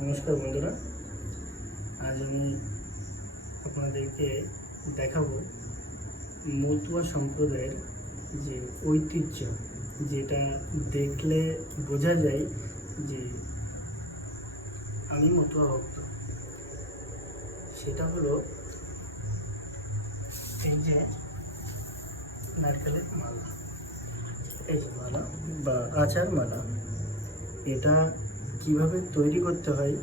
নমস্কার বন্ধুরা, আজ আমি আপনাদেরকে দেখাবো মতুয়া সম্প্রদায়ের যে ঐতিহ্য, যেটা দেখলে বোঝা যায় যে আমি মতুয়া ভক্ত। সেটা হলো এই যে নারকেলের মালা, এই যে মালা বা আচার মালা। এটা কিভাবে তৈরি করতে হয়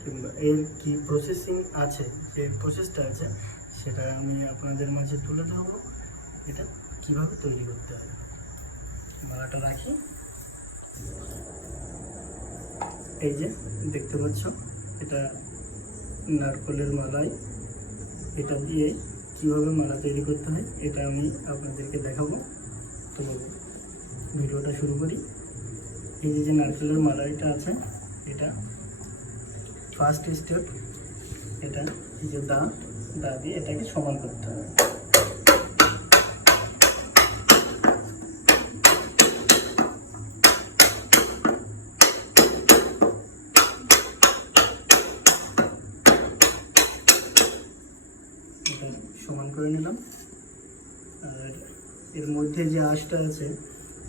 কিংবা এর কি প্রসেসিং আছে, যে প্রসেসটা আছে সেটা আমি আপনাদের মাঝে তুলে ধরবো। এটা কিভাবে তৈরি করতে হয়। মালাটা রাখি, এই যে দেখতে পাচ্ছ, এটা নারকেলের মালাই। এটা দিয়ে কিভাবে মালা তৈরি করতে হয় এটা আমি আপনাদেরকে দেখাবো। তো ভিডিওটা শুরু করি। এই যে নারকেলের মালাইটা আছে, এটা ফার্স্ট স্টেপ। এটা এই যে দা দিয়ে এটাকে সমান করতে হবে। এটা সমান করে নিলাম। আর এর মধ্যে যে আঁশটা আছে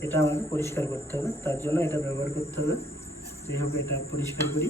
এটা আমাকে পরিষ্কার করতে হবে, তার জন্য এটা ব্যবহার করতে হবে। যাই হোক, এটা পরিষ্কার করি।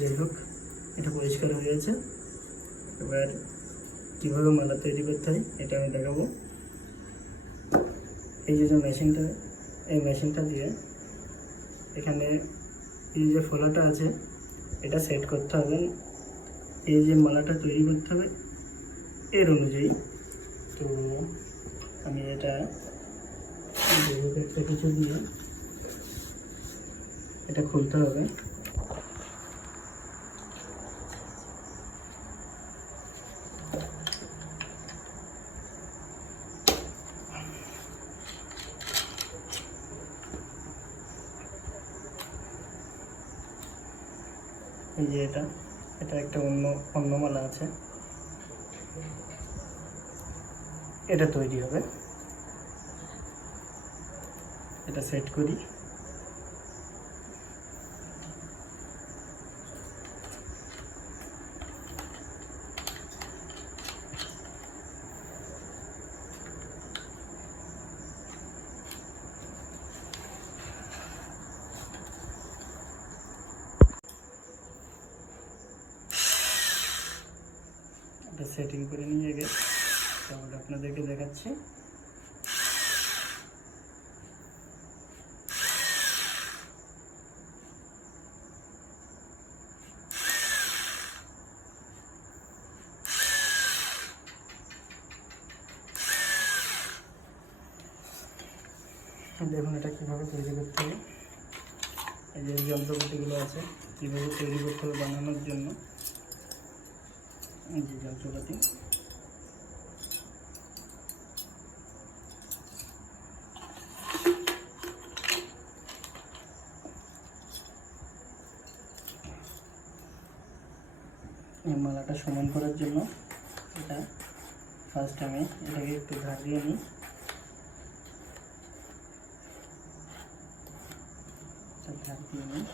যাই হোক, এটা পরিষ্কার হয়ে গেছে। এবার কীভাবে মালা তৈরি করতে হয় এটা আমি দেখাবো। এই যে মেশিনটা, এই মেশিনটা দিয়ে এখানে এই যে ফলাটা আছে এটা সেট করতে হবে। এই যে মালাটা তৈরি করতে হবে এর অনুযায়ী। তো আমি এটা একটা কিছু দিয়ে এটা খুলতে হবে। এই যে এটা একটা অন্য মালা আছে, এটা তৈরি হবে। এটা সেট করি। এটা সেটিং করে নিয়ে গেছে, তাহলে আপনাদেরকে দেখাচ্ছি। দেখুন এটা কীভাবে তৈরি করতে হবে। এই যে যন্ত্রপাতিগুলো আছে কীভাবে তৈরি করতে হবে বানানোর জন্য। এই যে যন্ত্রপাতি, এই মালাটা সমান করার জন্য এটা ফার্স্ট আমি এটাকে একটু ধার দিয়ে নিই। ধার দিয়ে নিই।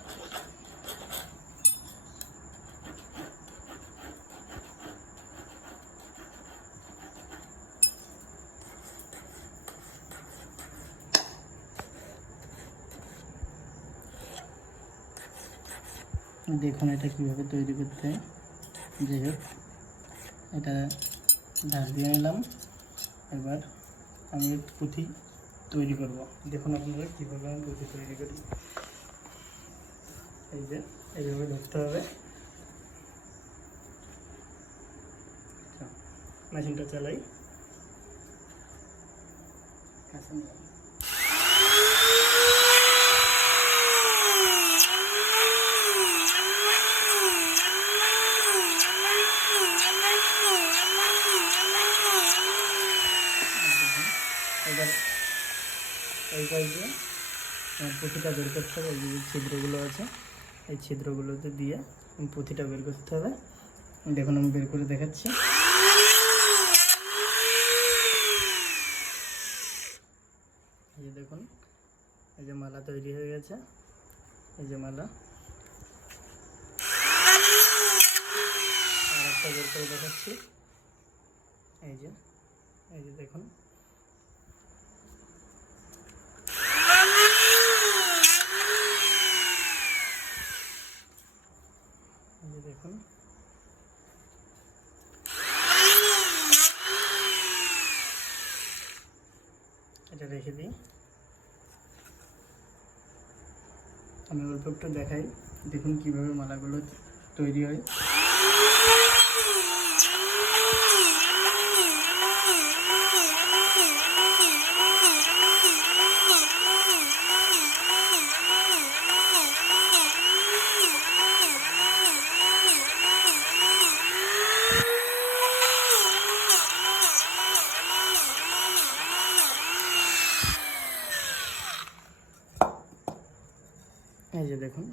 দেখুন এটা কীভাবে তৈরি করতে হয়। যাই হোক, এটা ধার দিয়ে নিলাম। এবার আমি পুঁথি তৈরি করব। দেখুন আপনারা কীভাবে আমি পুঁথি তৈরি করি। এই যে এইভাবে ধরতে হবে। মেশিনটা চালাই। এই পাইপে পুঁথিটা বের করতে হবে। এই যে ছিদ্রগুলো আছে, এই ছিদ্রগুলোতে দিয়ে পুঁথিটা বের করতে হবে। দেখুন আমি বের করে দেখাচ্ছি। এই যে দেখুন, এই যে মালা তৈরি হয়ে গেছে। এই যে মালা, আর একটা বের করে দেখাচ্ছি। এই যে দেখুন, এই যে দেখুন, এটা রেখে দিই। আমি অল্প একটু দেখাই, দেখুন কিভাবে মালাগুলো তৈরি হয়। এই যে দেখুন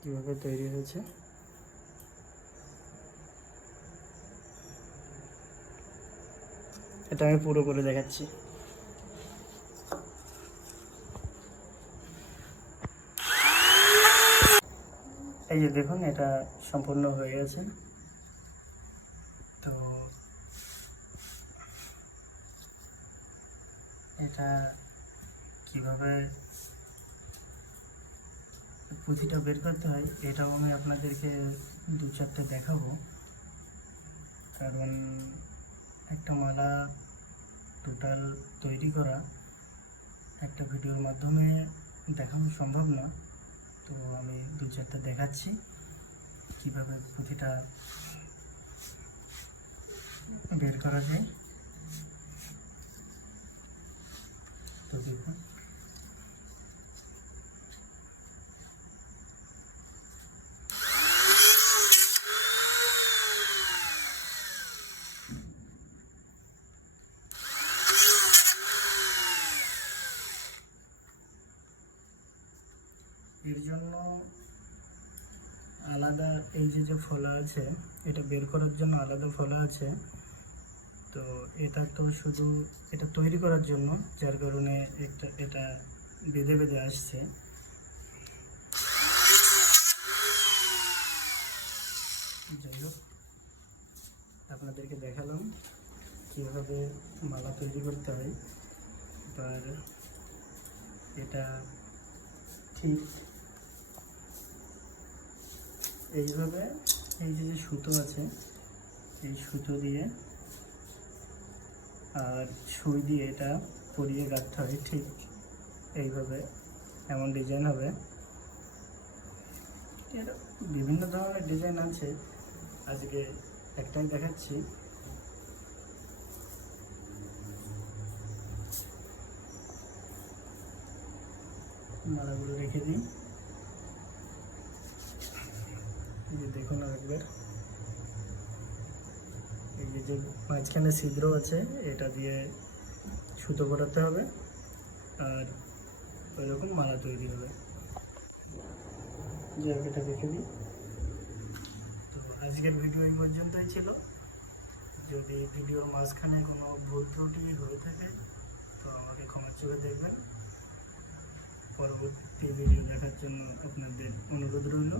কীভাবে তৈরি হয়েছে। এটা আমি পুরো করে দেখাচ্ছি। এই যে দেখুন, এটা সম্পূর্ণ হয়ে গেছে। তো এটা কিভাবে পুঁথিটা বের করতে হয় এটাও আমি আপনাদেরকে 2-4টে দেখাবো, কারণ একটা মালা টোটাল তৈরি করা একটা ভিডিওর মাধ্যমে দেখানো সম্ভব না। তো আমি 2-4টে দেখাচ্ছি কিভাবে পুঁথিটা বের করা যায়। তো দেখুন, এর জন্য আলাদা এই যে ফলা আছে, এটা বের করার জন্য আলাদা ফলা আছে। তো এটা তো শুধু এটা তৈরি করার জন্য, যার কারণে এটা বেঁধে বেঁধে আসছে। যাই হোক, আপনাদেরকে দেখালাম কীভাবে মালা তৈরি করতে হয়। এবার এটা ঠিক এইভাবে এই যে সুতো আছে, এই সুতো দিয়ে আর সুই দিয়ে এটা পরিয়ে গাঁথতে হয়। ঠিক এইভাবে এমন ডিজাইন হবে। এর বিভিন্ন ধরনের ডিজাইন আছে, আজকে একটাই দেখাচ্ছি। মালাগুলো রেখে দিই। এই যে দেখুন আরেকবার, এই যে মাঝখানে ছিদ্র আছে, এটা দিয়ে সুতো করাতে হবে আর ওইরকম মালা তৈরি হবে। যে এটা রেখে দিই। তো আজকের ভিডিও এই পর্যন্তই ছিল। যদি ভিডিওর মাঝখানে কোনো ভুল ত্রুটি হয়ে থাকে তো আমাকে ক্ষমা চোখে দেখবেন। পরবর্তী ভিডিও দেখার জন্য আপনাদের অনুরোধ রইল।